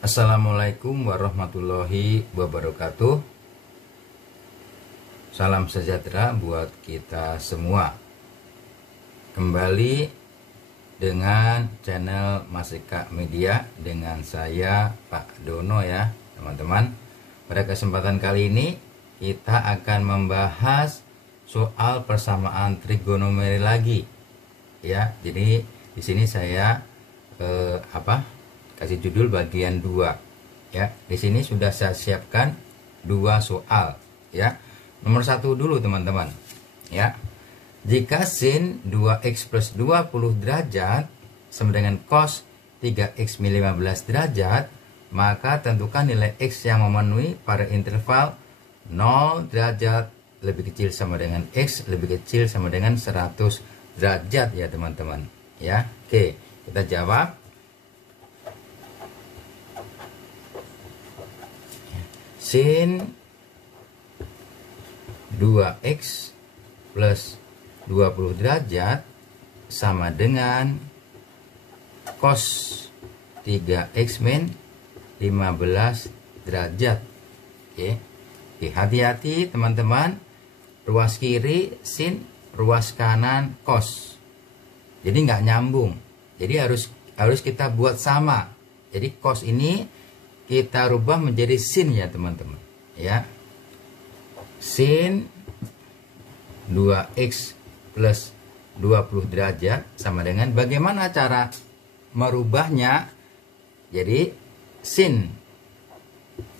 Assalamualaikum warahmatullahi wabarakatuh. Salam sejahtera buat kita semua. Kembali dengan channel Masika Media dengan saya Pak Dono ya teman-teman. Pada kesempatan kali ini kita akan membahas soal persamaan trigonometri lagi ya. Jadi di sini saya kasih judul bagian 2 ya. Di sini sudah saya siapkan 2 soal ya. Nomor 1 dulu teman-teman ya. Jika sin 2x plus 20 derajat sama dengan cos 3x min 15 derajat, maka tentukan nilai x yang memenuhi pada interval 0 derajat lebih kecil sama dengan x lebih kecil sama dengan 100 derajat ya teman-teman ya. Oke, kita jawab. Sin 2x plus 20 derajat sama dengan cos 3x min 15 derajat. Oke, hati-hati teman-teman. Ruas kiri sin, ruas kanan cos. Jadi nggak nyambung. Jadi harus kita buat sama. Jadi cos ini kita rubah menjadi sin ya teman-teman ya. Sin 2x plus 20 derajat sama dengan, bagaimana cara merubahnya? Jadi sin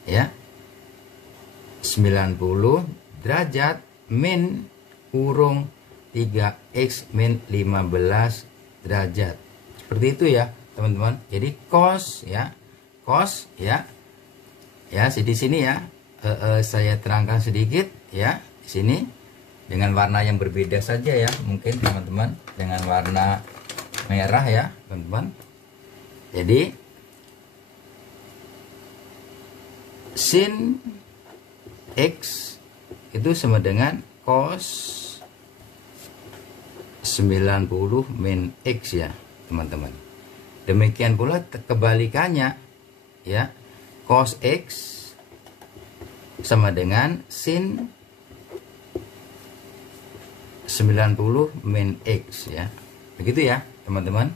ya 90 derajat min kurung 3x min 15 derajat. Seperti itu ya teman-teman. Jadi cos ya. Cos ya di sini ya, saya terangkan sedikit ya di sini dengan warna yang berbeda saja ya, mungkin teman-teman dengan warna merah ya teman-teman. Jadi sin x itu sama dengan cos 90 min x ya teman-teman. Demikian pula kebalikannya ya, cos x sama dengan sin 90 min x ya. Begitu ya teman-teman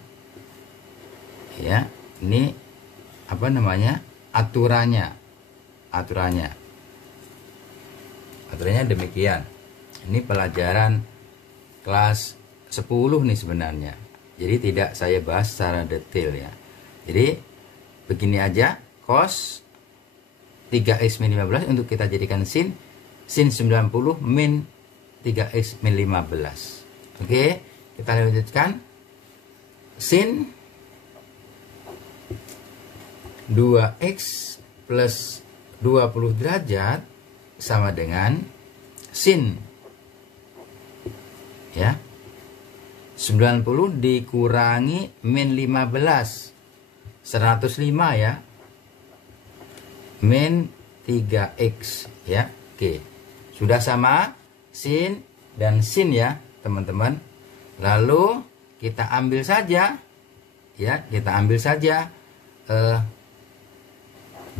ya. Ini apa namanya, aturannya demikian. Ini pelajaran kelas 10 nih sebenarnya, jadi tidak saya bahas secara detail ya. Jadi begini aja, cos 3x min 15 untuk kita jadikan sin 90 min 3x min 15. Oke, kita lanjutkan. Sin 2x plus 20 derajat sama dengan sin ya 90 dikurangi min 15 105 ya, min 3x ya. Oke, sudah sama sin dan sin ya teman-teman. Lalu kita ambil saja ya,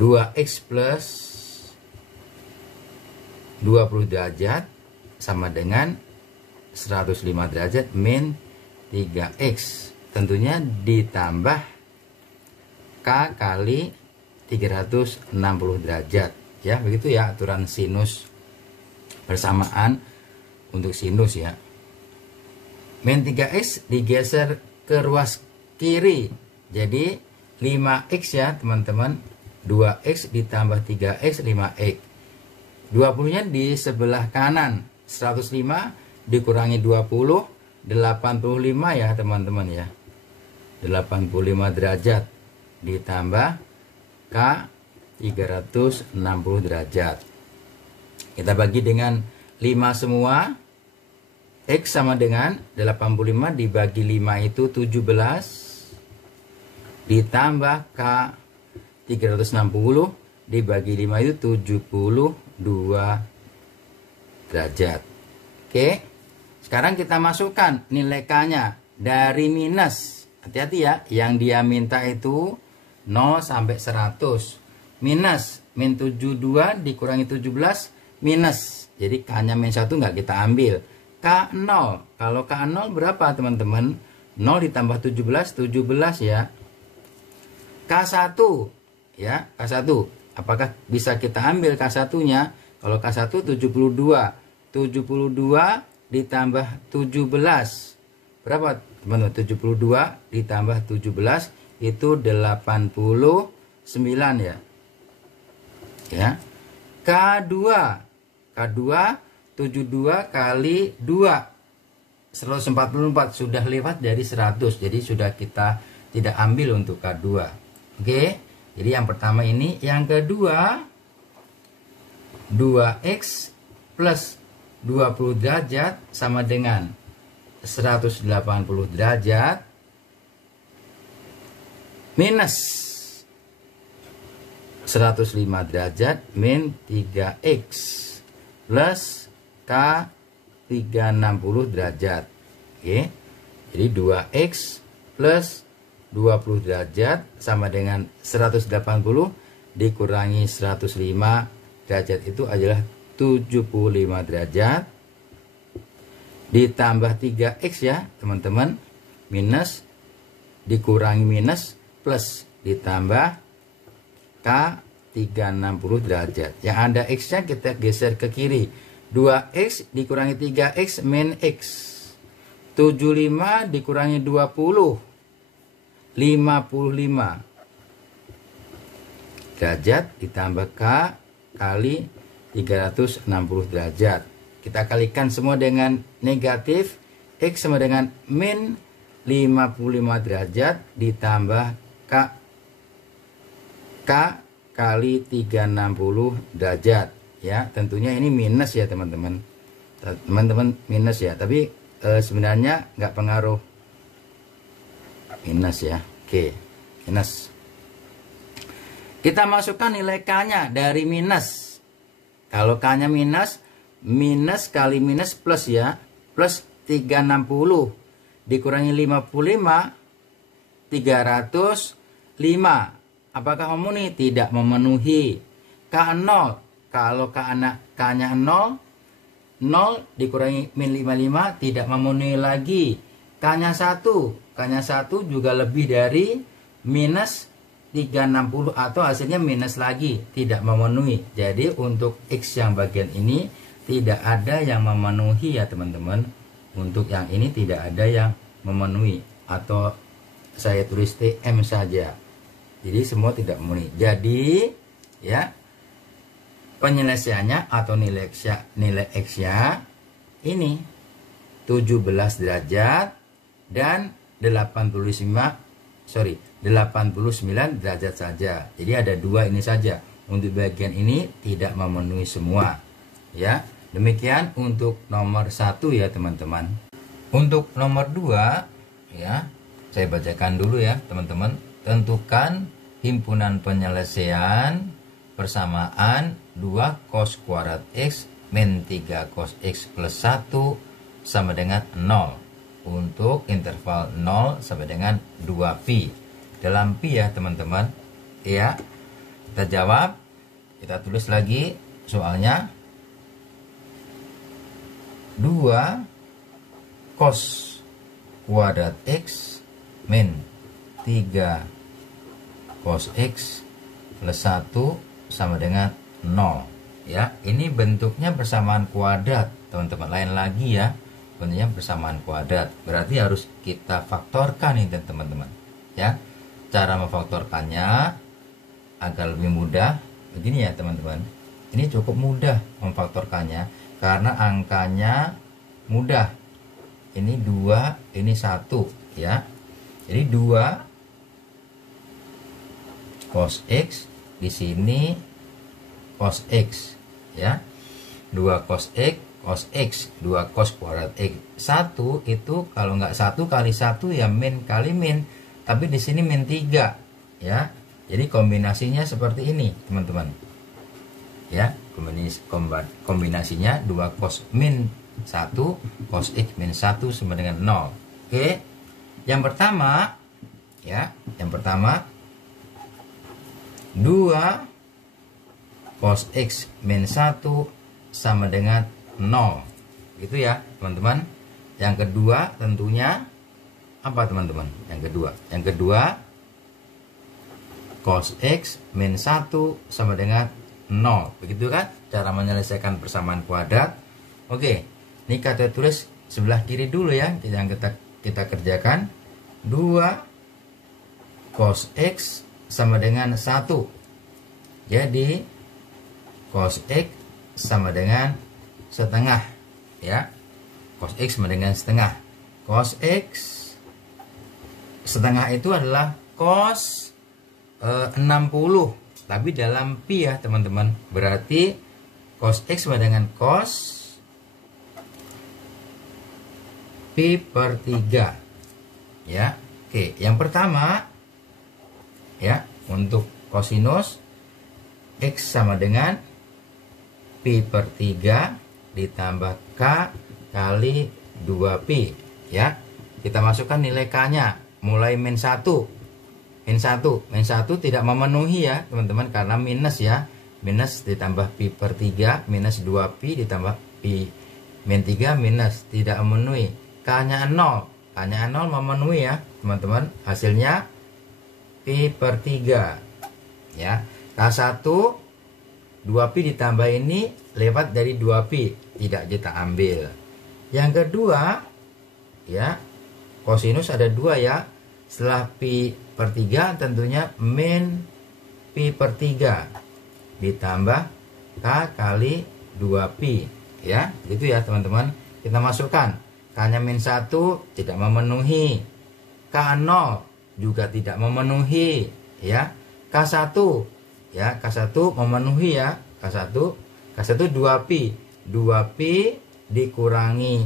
2x plus 20 derajat sama dengan 105 derajat min 3x, tentunya ditambah K kali 360 derajat ya. Begitu ya aturan sinus, persamaan untuk sinus ya. Min 3x digeser ke ruas kiri, jadi 5x ya teman-teman. 2x ditambah 3x 5x. 20 nya di sebelah kanan, 105 dikurangi 20 85 ya teman-teman ya. 85 derajat ditambah K 360 derajat. Kita bagi dengan 5 semua. X sama dengan 85 dibagi 5 itu 17 ditambah K 360 dibagi 5 itu 72 derajat. Oke, sekarang kita masukkan nilai K nya dari minus. Hati-hati ya, yang dia minta itu 0 sampai 100. Minus min 72 dikurangi 17 minus. Jadi K-nya min 1 nggak kita ambil. K0. Kalau K0 berapa teman-teman? 0 ditambah 17, 17 ya. K1 ya, K1. Apakah bisa kita ambil K1-nya? Kalau K1 72. 72 ditambah 17. Berapa teman-teman? 72 ditambah 17 itu 89 ya. Ya. K2. K2 72 kali 2 144 sudah lewat dari 100. Jadi sudah kita tidak ambil untuk K2. Oke. Jadi yang pertama ini, yang kedua 2x plus 20 derajat sama dengan 180 derajat minus 105 derajat min 3x plus K 360 derajat. Oke. Jadi 2x plus 20 derajat sama dengan 180 dikurangi 105 derajat itu adalah 75 derajat ditambah 3x ya teman-teman, minus dikurangi minus plus ditambah K 360 derajat. Yang ada x-nya kita geser ke kiri. 2x dikurangi 3x min x. 75 dikurangi 20. 55 derajat ditambah K kali 360 derajat. Kita kalikan semua dengan negatif. X sama dengan min 55 derajat ditambah K kali 360 derajat. Ya, tentunya ini minus ya teman-teman. Teman-teman minus ya, tapi sebenarnya nggak pengaruh. Minus ya. Oke, minus. Kita masukkan nilai K-nya dari minus. Kalau K-nya minus, minus kali minus plus ya. Plus 360 dikurangi 55, 305. Apakah memenuhi? Tidak memenuhi. K0. Kalau K-nya 0, 0 dikurangi min 55 tidak memenuhi lagi. K-nya 1. K-nya 1 juga lebih dari minus 360 atau hasilnya minus lagi, tidak memenuhi. Jadi untuk X yang bagian ini tidak ada yang memenuhi ya teman-teman. Untuk yang ini tidak ada yang memenuhi, atau saya tulis TM saja. Jadi semua tidak memenuhi. Jadi ya penyelesaiannya atau nilai X-nya ini 17 derajat dan 89 derajat saja. Jadi ada dua ini saja. Untuk bagian ini tidak memenuhi semua. Ya, demikian untuk nomor 1 ya teman-teman. Untuk nomor 2 ya, saya bacakan dulu ya teman-teman. Tentukan himpunan penyelesaian persamaan 2 cos kuadrat X min 3 cos X plus 1 sama dengan 0. Untuk interval 0 sampai dengan 2pi. Dalam pi ya teman-teman. Ya. Kita jawab. Kita tulis lagi soalnya. 2 cos kuadrat X min 3 cos X plus 1 sama dengan 0. Ya, ini bentuknya persamaan kuadrat, teman-teman. Lain lagi ya. Bentuknya persamaan kuadrat, berarti harus kita faktorkan ini teman-teman ya. Cara memfaktorkannya agar lebih mudah begini ya teman-teman. Ini cukup mudah memfaktorkannya karena angkanya mudah. Ini 2, ini 1 ya. Jadi 2 cos X, di sini cos X ya. 2 cos X cos X, 2 cos kuadrat X. 1 itu kalau nggak 1 kali 1 ya min kali min. Tapi di sini min 3 ya. Jadi kombinasinya seperti ini teman-teman. Ya, kombinasinya 2 cos min 1 cos X min 1 sama dengan 0. Oke. Yang pertama ya, yang pertama 2 cos X min 1 sama dengan 0. Gitu ya teman-teman. Yang kedua tentunya apa teman-teman? Yang kedua cos X min 1 sama dengan 0. Begitu kan cara menyelesaikan persamaan kuadrat. Oke, ini kita tulis sebelah kiri dulu ya, yang kita kerjakan. 2 cos X sama dengan 1. Jadi cos X sama dengan setengah ya. Cos X sama dengan setengah. Cos X setengah itu adalah cos 60, tapi dalam pi ya teman-teman. Berarti cos X sama dengan cos pi per 3 ya. Oke, yang pertama ya, untuk kosinus X sama dengan pi per 3 ditambah K kali 2pi ya. Kita masukkan nilai K nya mulai min 1. Min 1 tidak memenuhi ya teman-teman, karena minus ya. Minus ditambah pi per 3 minus 2pi ditambah pi min 3 minus, tidak memenuhi. K nya 0. K nya 0 memenuhi ya teman-teman. Hasilnya pi per 3 ya. K1 2pi ditambah ini lewat dari 2pi, tidak kita ambil. Yang kedua ya, kosinus ada 2 ya. Setelah pi per 3 tentunya min pi per 3 ditambah K kali 2pi ya. Gitu ya teman-teman. Kita masukkan. K nya min 1 tidak memenuhi. K0 juga tidak memenuhi ya. K1 ya, K1 memenuhi ya. K1 2pi. 2pi dikurangi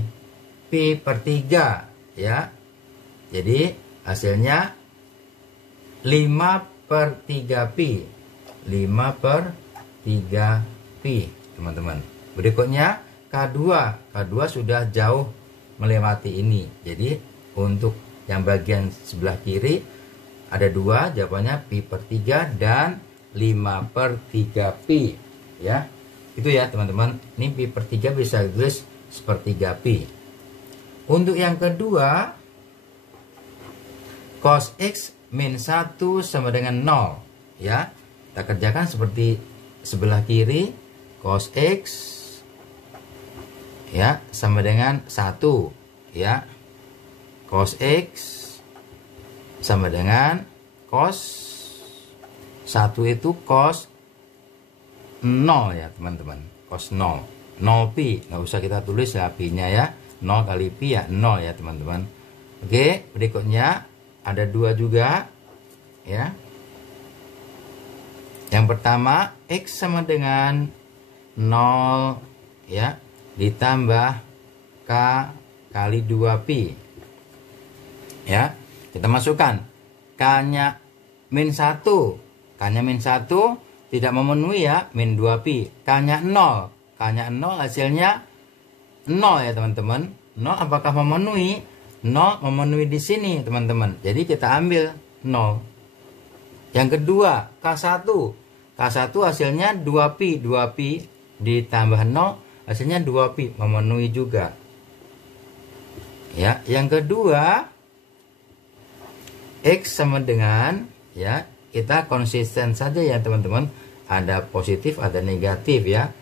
pi per 3 ya. Jadi hasilnya 5 per 3pi. 5 per 3pi teman-teman. Berikutnya K2. K2 sudah jauh melewati ini. Jadi untuk yang bagian sebelah kiri ada 2, jawabannya pi per 3 dan 5 per 3pi ya. Itu ya teman-teman. Ini pi per 3 bisa ditulis sepertiga pi. Untuk yang kedua, cos X min 1 sama dengan 0 ya. Kita kerjakan seperti sebelah kiri. Cos X ya sama dengan 1 ya. Cos X sama dengan cos 1 itu cos 0 ya teman-teman. Cos 0. 0 pi. Nggak usah kita tulis ya pi nya ya. 0 kali pi ya 0 ya teman-teman. Oke, berikutnya ada 2 juga ya. Yang pertama X sama dengan 0 ya ditambah K kali 2pi ya. Kita masukkan K nya min 1. K nya min 1 tidak memenuhi ya, min 2pi. K nya 0. K nya 0 hasilnya 0 ya teman-teman. 0 apakah memenuhi? 0 memenuhi di sini teman-teman. Jadi kita ambil 0. Yang kedua K1. K1 hasilnya 2pi. 2pi ditambah 0 hasilnya 2pi, memenuhi juga ya. Yang kedua X sama dengan ya, kita konsisten saja ya teman-teman. Ada positif ada negatif ya.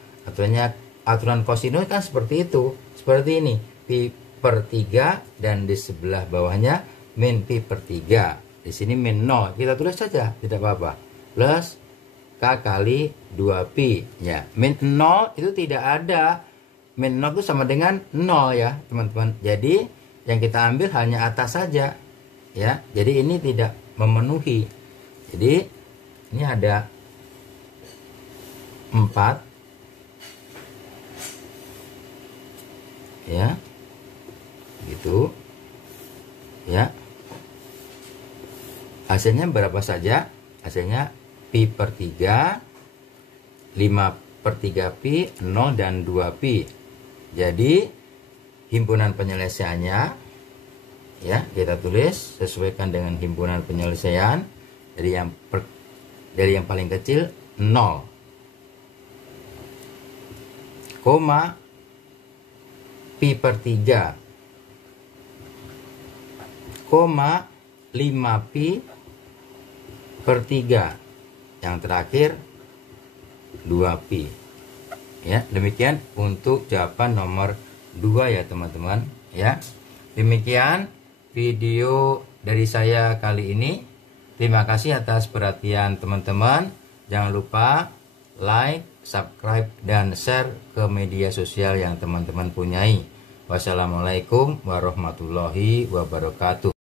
Aturan kosinus kan seperti itu. Seperti ini, pi per 3 dan di sebelah bawahnya min pi per 3. Di sini min 0. Kita tulis saja, tidak apa-apa. Plus K kali 2pi ya. Min 0 itu tidak ada. Min 0 itu sama dengan 0 ya teman-teman. Jadi yang kita ambil hanya atas saja ya. Jadi ini tidak memenuhi. Jadi ini ada 4 ya. Gitu. Ya. Hasilnya berapa saja? Hasilnya pi per 3, 5 per 3pi, 0 dan 2pi. Jadi himpunan penyelesaiannya ya kita tulis sesuaikan dengan himpunan penyelesaian. Jadi yang dari yang paling kecil 0, koma pi per 3, koma 5 pi per 3, yang terakhir 2 pi. Ya, demikian untuk jawaban nomor 2 ya teman-teman ya. Demikian video dari saya kali ini. Terima kasih atas perhatian teman-teman. Jangan lupa like, subscribe, dan share ke media sosial yang teman-teman punyai. Wassalamualaikum warahmatullahi wabarakatuh.